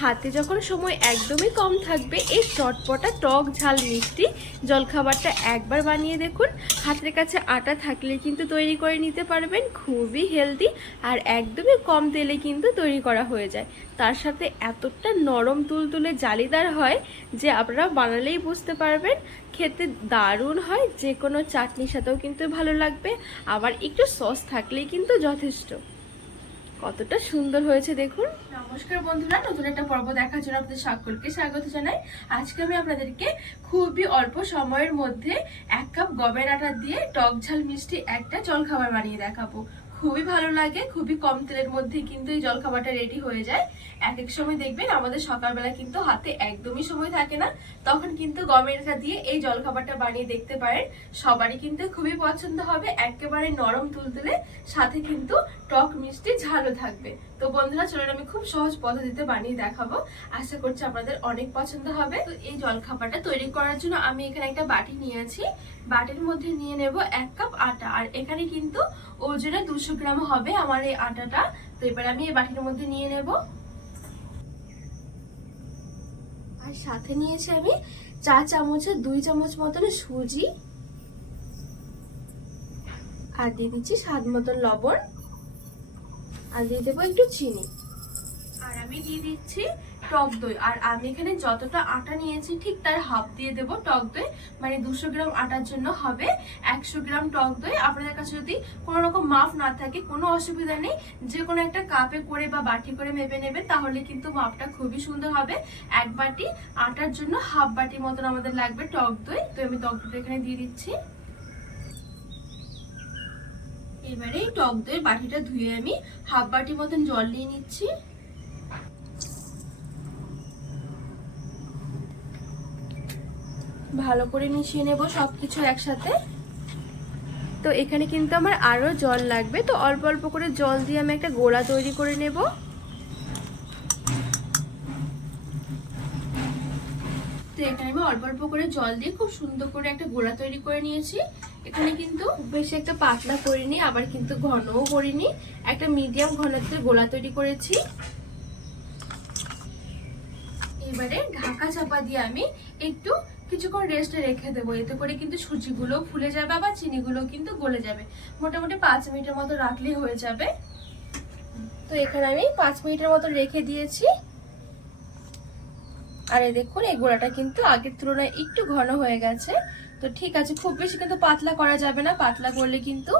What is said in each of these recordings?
হাতে যখন সময় একদমই কম থাকবে, এই চটপটা, টক ঝাল মিষ্টি জলখাবারটা একবার বানিয়ে দেখুন। হাতের কাছে আটা থাকলে কিন্তু তৈরি করে নিতে পারবেন, খুবই হেলদি আর একদমই কম তেলে কিন্তু তৈরি করা হয়ে যায়। তার সাথে এতটা নরম তুলতুলে জালিদার হয় যে আপনারা বানালেই বুঝতে পারবেন। খেতে দারুণ হয়, যে কোনো চাটনির সাথেও কিন্তু ভালো লাগবে। আবার একটু সস থাকলেই কিন্তু যথেষ্ট। কতটা সুন্দর হয়েছে দেখুন। নমস্কার বন্ধুরা, নতুন একটা পর্ব দেখার জন্য আপনাদের সকলকে স্বাগত জানাই। আজকে আমি আপনাদেরকে খুবই অল্প সময়ের মধ্যে এক কাপ গমের আটা দিয়ে টক ঝাল মিষ্টি একটা জলখাবার বানিয়ে দেখাবো। খুবই ভালো লাগে, খুবই কম তেলের মধ্যে কিন্তু এই জলখাবারটা রেডি হয়ে যায়। এক এক সময় দেখবেন আমাদের সকালবেলা কিন্তু হাতে একদমই সময় থাকে না, তখন কিন্তু গমের দিয়ে এই জলখাবারটা বানিয়ে দেখতে পারেন। সবারই কিন্তু খুবই পছন্দ হবে, একেবারে নরম তুলতুলে, সাথে কিন্তু টক মিষ্টি ঝালও থাকবে। তো বন্ধুরা, চলুন আমি খুব সহজ পদ্ধতিতে বানিয়ে দেখাবো। আশা করছি আপনাদের অনেক পছন্দ হবে। তো এই জলখাবারটা তৈরি করার জন্য আমি এখানে একটা বাটি নিয়েছি বাটির মধ্যে নিয়ে নেব এক কাপ আটা। আর এখানে কিন্তু ওজনে দুশো গ্রাম হবে আমার এই আটাটা। তো এবার আমি এই বাটির মধ্যে নিয়ে নেব। আর সাথে নিয়েছি আমি চা চামচের দুই চামচ মতন সুজি। আর দিয়ে দিচ্ছি স্বাদ মতন লবণ। আর দিয়ে দেবো একটু চিনি। আর আমি দিয়ে দিচ্ছি টক দই। আর আমি এখানে যতটা আটা নিয়েছি, ঠিক তার হাফ দিয়ে দেবো টক দই। মানে দুশো গ্রাম আটার জন্য হবে একশো গ্রাম টক দই। আপনাদের কাছে যদি কোনো রকম মাপ না থাকে, কোনো অসুবিধা নেই, যে কোনো একটা কাপে করে বা বাটি করে মেপে নেবে তাহলে কিন্তু মাপটা খুবই সুন্দর হবে। এক বাটি আটার জন্য হাফ বাটি মতন আমাদের লাগবে টক দই। তো আমি টক দইটা এখানে দিয়ে দিচ্ছি। এবারে টক দইয়ের বাটিটা ধুয়ে আমি হাফ বাটি মতন জল নিয়ে নিচ্ছি। ভালো করে মিশিয়ে নেব সবকিছু একসাথে। তো এখানে কিন্তু আমার আরও জল লাগবে। তো অল্প অল্প করে জল দিয়ে আমি একটা গোড়া তৈরি করে নেব। তো এখানে আমি অল্প অল্প করে জল দিয়ে খুব সুন্দর করে একটা গোড়া তৈরি করে নিয়েছি। এখানে কিন্তু বেশি একটা পাতলা করিনি, আবার কিন্তু ঘনও করিনি। একটা মিডিয়াম ঘনত্বের গোলা তৈরি করেছি। এবারে ঢাকা চাপা দিয়ে আমি একটু কিছুক্ষণ রেস্টে রেখে দেবো। এতে করে কিন্তু সুজিগুলো ফুলে যাবে আবার চিনিগুলো কিন্তু গলে যাবে। মোটামুটি পাঁচ মিনিটের মতো রাখলেই হয়ে যাবে। তো এখানে আমি পাঁচ মিনিটের মতো রেখে দিয়েছি। আর এই দেখুন, এই গোড়াটা কিন্তু আগের তুলনায় একটু ঘন হয়ে গেছে। তো ঠিক আছে, খুব বেশি কিন্তু পাতলা করা যাবে না। পাতলা করলে কিন্তু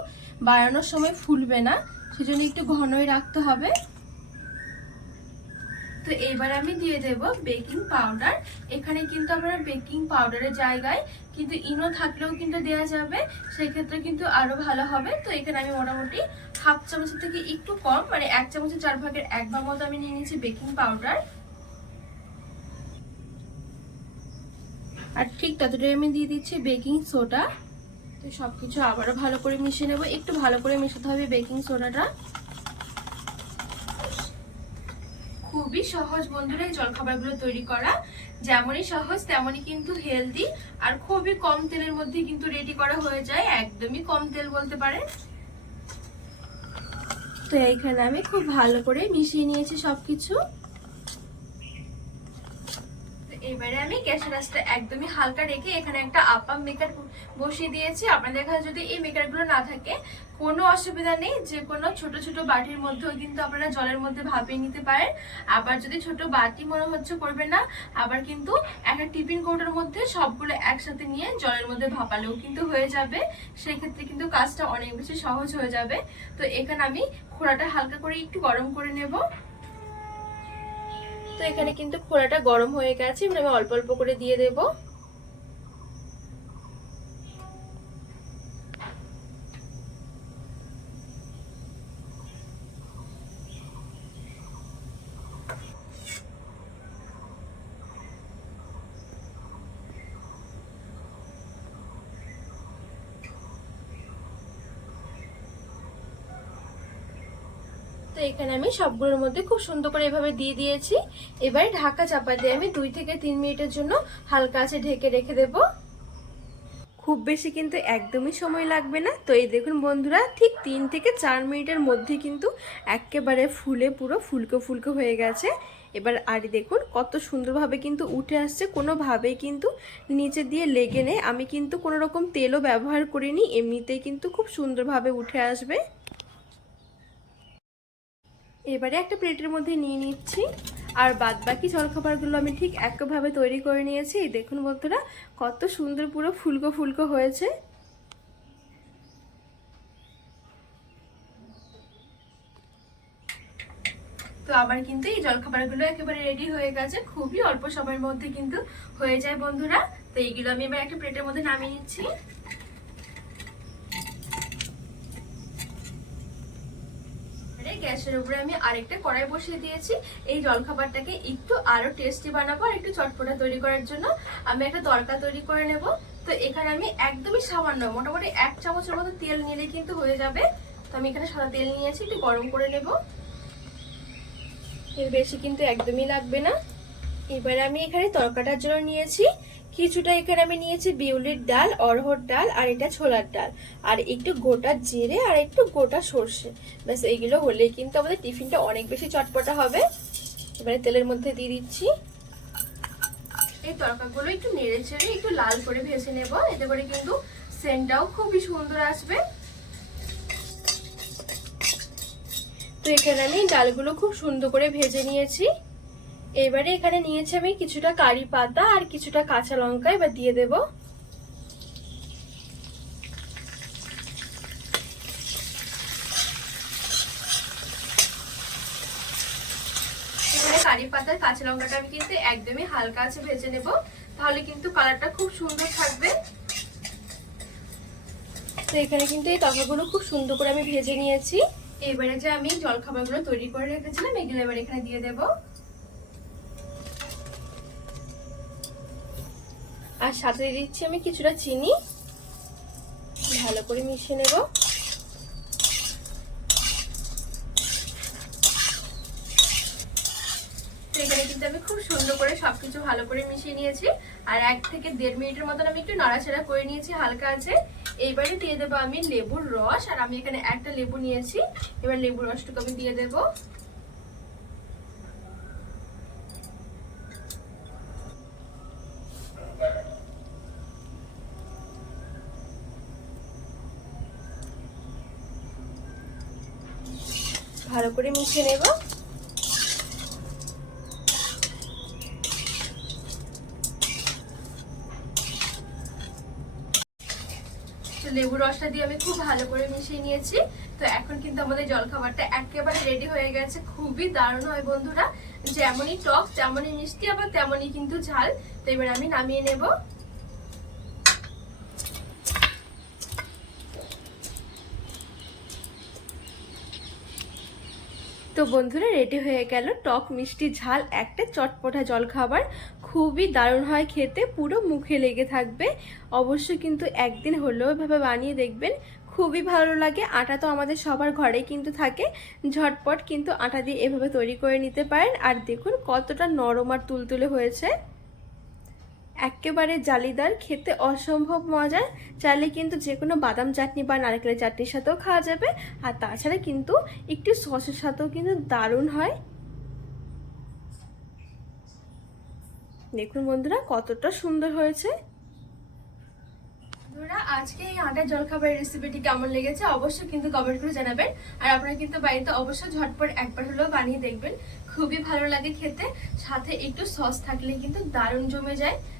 বাড়ানোর সময় ফুলবে না। সেজন্য একটু ঘনই রাখতে হবে। তো এবার আমি দিয়ে দেব বেকিং পাউডার এখানে কিন্তু আপনারা বেকিং পাউডারের জায়গায় কিন্তু ইনো থাকলেও কিন্তু দেওয়া যাবে, সেক্ষেত্রে কিন্তু আরও ভালো হবে। তো এখানে আমি মোটামুটি হাফ চামচের থেকে একটু কম মানে এক চামচের চার ভাগের এক ভাগ মতো আমি নিয়ে নিয়েছি বেকিং পাউডার আর ঠিক ততটাই আমি দিয়ে দিচ্ছি বেকিং সোডা তো সবকিছু আবারও ভালো করে মিশিয়ে নেব। একটু ভালো করে মেশাতে হবে বেকিং সোডাটা খুবই সহজ বন্ধুরা এই জলখাবারগুলো তৈরি করা। যেমনই সহজ, তেমনই কিন্তু হেলদি আর খুবই কম তেলের মধ্যে কিন্তু রেডি করা হয়ে যায়। একদমই কম তেল বলতে পারে। তো এইখানে আমি খুব ভালো করে মিশিয়ে নিয়েছি সবকিছু। এবারে আমি গ্যাসের আঁচটা একদমই হালকা রেখে এখানে একটা আপাম মেকার বসিয়ে দিয়েছি। আপনাদের কাছে যদি এই মেকারগুলো না থাকে, কোনো অসুবিধা নেই। যে কোনো ছোট ছোট বাটির মধ্যেও কিন্তু আপনারা জলের মধ্যে ভাপিয়ে নিতে পারেন। আবার যদি ছোট বাটি মনে হচ্ছে করবেন না, আবার কিন্তু একটা টিফিন কৌটার মধ্যে সবগুলো একসাথে নিয়ে জলের মধ্যে ভাপালেও কিন্তু হয়ে যাবে। সেই ক্ষেত্রে কিন্তু কাজটা অনেক বেশি সহজ হয়ে যাবে। তো এখানে আমি খোড়াটা হালকা করে একটু গরম করে নেব। তো এখানে কিন্তু খোলাটা গরম হয়ে গেছে এবার আমি অল্প অল্প করে দিয়ে দেব। তো এখানে আমি সবগুলোর মধ্যে খুব সুন্দর করে এভাবে দিয়ে দিয়েছি। এবারে ঢাকা চাপা দিয়ে আমি দুই থেকে তিন মিনিটের জন্য হালকা আছে ঢেকে রেখে দেব। খুব বেশি কিন্তু একদমই সময় লাগবে না। তো এই দেখুন বন্ধুরা, ঠিক তিন থেকে চার মিনিটের মধ্যে কিন্তু একেবারে ফুলে পুরো ফুলকো ফুলকো হয়ে গেছে। এবার আর দেখুন কত সুন্দরভাবে কিন্তু উঠে আসছে। কোনোভাবেই কিন্তু নিচে দিয়ে লেগে নেই। আমি কিন্তু কোনো রকম তেলও ব্যবহার করিনি। এমনিতেই কিন্তু খুব সুন্দরভাবে উঠে আসবে। এবারে একটা প্লেটের মধ্যে নিয়ে নিচ্ছি। আর বাদ বাকি জলখাবারগুলো আমি ঠিক একভাবে তৈরি করে নিয়েছি। দেখুন বন্ধুরা, কত সুন্দর পুরো ফুলকো ফুলকো হয়েছে। তো আমার কিন্তু এই জলখাবারগুলো একেবারে রেডি হয়ে গেছে। খুবই অল্প সময়ের মধ্যে কিন্তু হয়ে যায় বন্ধুরা। তো এইগুলো আমি এবার একটা প্লেটের মধ্যে নামিয়ে নিচ্ছি। গ্যাসের উপরে আমি আরেকটা কড়াই বসিয়ে দিয়েছি। এই জলখাবারটাকে একটু আরও টেস্টি বানাবো আর একটু চটপটা তৈরি করার জন্য। আমি একটা তরকা তৈরি করে নেব। তো এখানে আমি একদমই সামান্য, মোটামুটি এক চামচের মতো তেল নিলে কিন্তু হয়ে যাবে। তো আমি এখানে সাদা তেল নিয়েছি, একটু গরম করে নেব। এর বেশি কিন্তু একদমই লাগবে না। এবারে আমি এখানে তরকাটার জন্য নিয়েছি কিছুটা এখানে আমি নিয়েছি বিউলির ডাল অরহর ডাল আর এটা ছোলার ডাল। আর একটু গোটা জিরে আর একটু গোটা সর্ষে। ব্যাস এইগুলো হলেই কিন্তু আমাদের টিফিনটা অনেক বেশি চটপটা হবে। এবারে তেলের মধ্যে দিয়ে দিচ্ছি। এই তরকাগুলো একটু নেড়ে চেড়ে একটু লাল করে ভেজে নেব। এতে করে কিন্তু সেন্টটাও খুবই সুন্দর আসবে। তো এখানে আমি ডালগুলো খুব সুন্দর করে ভেজে নিয়েছি। এবারে এখানে নিয়েছি আমি কিছুটা কারি পাতা আর কিছুটা কাঁচা লঙ্কা, এবার দিয়ে দেব। কারি পাতার কাঁচা লঙ্কাটা আমি কিন্তু একদমই হালকা আছে ভেজে নেব, তাহলে কিন্তু কালারটা খুব সুন্দর থাকবে। তো এখানে কিন্তু এই তরকাগুলো খুব সুন্দর করে আমি ভেজে নিয়েছি। এবারে যে আমি জলখাবারগুলো তৈরি করে রেখেছিলাম, এগুলো এবার এখানে দিয়ে দেবো। আর সাথে দিচ্ছি আমি কিছুটা চিনি। ভালো করে মিশিয়ে নেব। এখানে কিন্তু আমি খুব সুন্দর করে সবকিছু ভালো করে মিশিয়ে নিয়েছি। আর এক থেকে দেড় মিনিটের মতন আমি একটু নাড়াচাড়া করে নিয়েছি, হালকা আছে। এইবারে দিয়ে দেবো আমি লেবুর রস। আর আমি এখানে একটা লেবু নিয়েছি। এবার লেবুর রসটুকু আমি দিয়ে দেবো। ভালো করে মিশিয়ে নেব। লেবু রসটা দিয়ে আমি খুব ভালো করে মিশিয়ে নিয়েছি। তো এখন কিন্তু আমাদের জলখাবারটা একেবারে রেডি হয়ে গেছে। খুবই দারুণ হয় বন্ধুরা। যেমনই টক, যেমনই মিষ্টি আবার তেমনই কিন্তু ঝাল। তো এবার আমি নামিয়ে নেব। তো বন্ধুরা রেডি হয়ে গেল টক মিষ্টি ঝাল, একটা চটপটা জল খাবার খুবই দারুণ হয় খেতে, পুরো মুখে লেগে থাকবে। অবশ্যই কিন্তু একদিন হলেও এভাবে বানিয়ে দেখবেন, খুবই ভালো লাগে। আটা তো আমাদের সবার ঘরে কিন্তু থাকে। ঝটপট কিন্তু আটা দিয়ে এভাবে তৈরি করে নিতে পারেন। আর দেখুন কতটা নরম আর তুলতুলে হয়েছে। একেবারে জালিদার, খেতে অসম্ভব মজার। চাইলে কিন্তু যে কোনো বাদাম চাটনি বা নারকেলের চাটনির সাথেও খাওয়া যাবে। আর তাছাড়া কিন্তু একটু সসের সাথেও কিন্তু দারুণ হয়। দেখুন বন্ধুরা, কতটা সুন্দর হয়েছে। বন্ধুরা, আজকে এই আটা জলখাবারের রেসিপিটি কেমন লেগেছে অবশ্যই কিন্তু কমেন্ট করে জানাবেন। আর আপনারা কিন্তু বাড়িতে অবশ্যই ঝটপট একবার হলেও বানিয়ে দেখবেন। খুবই ভালো লাগে খেতে। সাথে একটু সস থাকলে কিন্তু দারুণ জমে যায়।